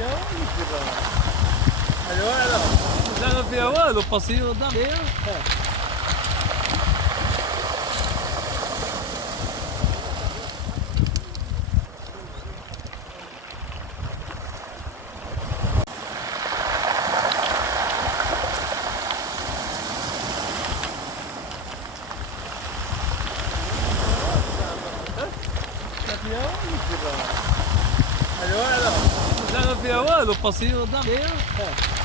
avião e tira. Aí olha lá. Já no avião, olha o passeio da meia. Avião e tira. Aí olha lá. Já no avião, olha o passeio da meia.